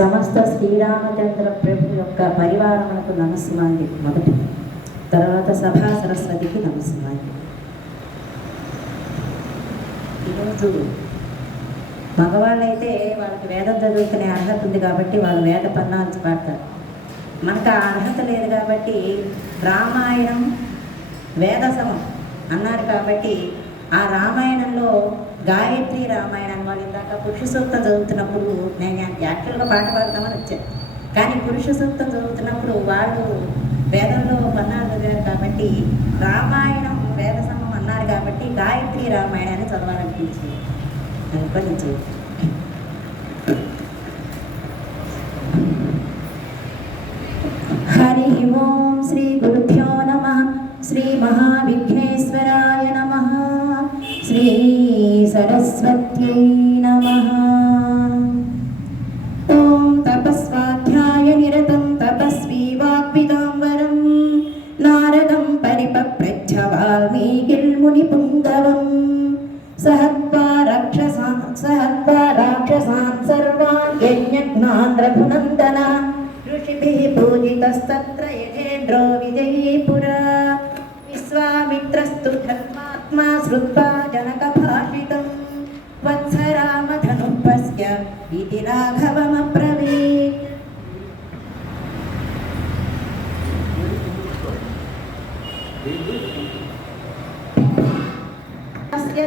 సమస్త శ్రీరామచంద్ర ప్రభు యొక్క పరివారములకు నమస్సుమాండి మొదటి, తర్వాత సభా సరస్వతికి నమస్సుమాండి. ఈరోజు మగవాళ్ళైతే వాళ్ళకి వేదం చదువుకునే అర్హత ఉంది కాబట్టి వాళ్ళు వేద పన్నాలు పాడతారు. మనకు ఆ అర్హత లేదు కాబట్టి రామాయణం వేదసమం అన్నారు కాబట్టి ఆ రామాయణంలో గాయత్రి రామాయణం వాళ్ళు ఇందాక పురుష సూక్తం చదువుతున్నప్పుడు నేను యాక్చువల్గా పాట పాడతామని వచ్చాను, కానీ పురుష సూక్తం చదువుతున్నప్పుడు వాళ్ళు వేదంలో పన్నాలు చదివారు కాబట్టి రామాయణం వేదసమం అన్నారు కాబట్టి గాయత్రి రామాయణాన్ని చదవాలనిపించింది. అనుకోనించి హరి ఓం శ్రీ గురుభ్యో నమః. శ్రీ మహావిఘ్నేశ్వరాయ నమః. శ్రీ సరస్వత్యై నమః. ఓం తపస్వాధ్యాయ నిరతం తపస్వీ వాగ్విదాంబరం నారదం పరిపప్రచ్ఛ వాల్మీకిర్ముని పుంగవం సహత్వా రాక్షసాన్ సర్వాన్ యజ్ఞఘ్నాన్ రఘునందన ఋషిభిః పూజితస్తత్ర యజేంద్రో విజయీ పురా విశ్వామిత్రస్తు ధర్మాత్మా శ్రుత్వా జనకభాషితం వత్స రామధనుః పశ్య ఇతి రాఘవమబ్రవీత్.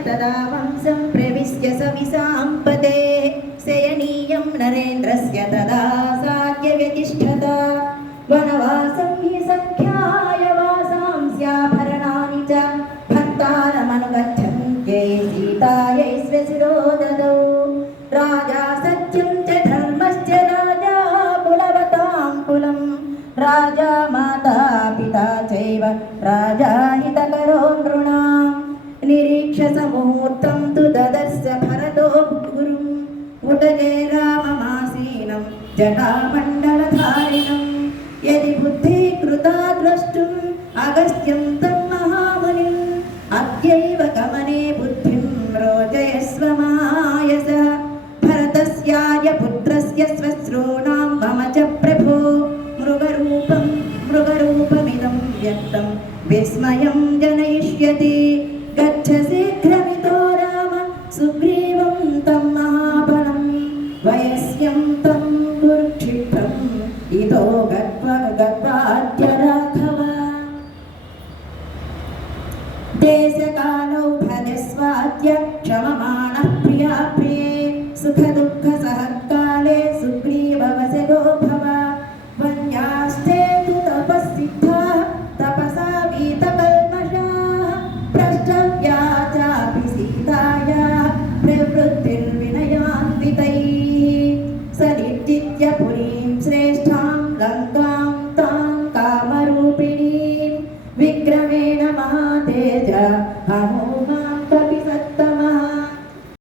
తదా వంశం ప్రవిశ్య సవిసాంపదే శయనీయం నరేంద్రస్య తదా సాధ్య వ్యతిష్ఠత వనవాసం హి సంఖ్యాయ వాసాంస్యాభరణాని చ భర్తారమనుగచ్చన్త్యై సీతాయై స్వశిరో దదౌ రాజా సత్యం చ ధర్మశ్చ రాజా కులవతాం కులం రాజా మాతా పితా చైవ రాజా హితకరో నృణాం నిరీక్షస ముహూర్తం తు దదర్శ భరతో గురుం ఉటజే రామమాసీనం జటామండలధారిణం యది బుద్ధి కృతా ద్రష్టుం అగస్త్యం తన్మహామునిం అద్యైవ గమనే బుద్ధిం రోచయస్వ మాయస భరతస్యాయ పుత్రస్య స్వశ్రోణాం మమ చ ప్రభో మృగరూపమిదం వ్యక్తం విస్మయం జనయిష్యతి గచ్చ శీఘ్రమితో రామ సుగ్రీవం తం మహాబలం వయస్యం తం కురుక్షిప్రం ఇతో గత్వాద్య రాఘవ దేశకాలౌ భజస్వాద్య క్షమమాణః ప్రియా ప్రియే సుఖ దుఃఖ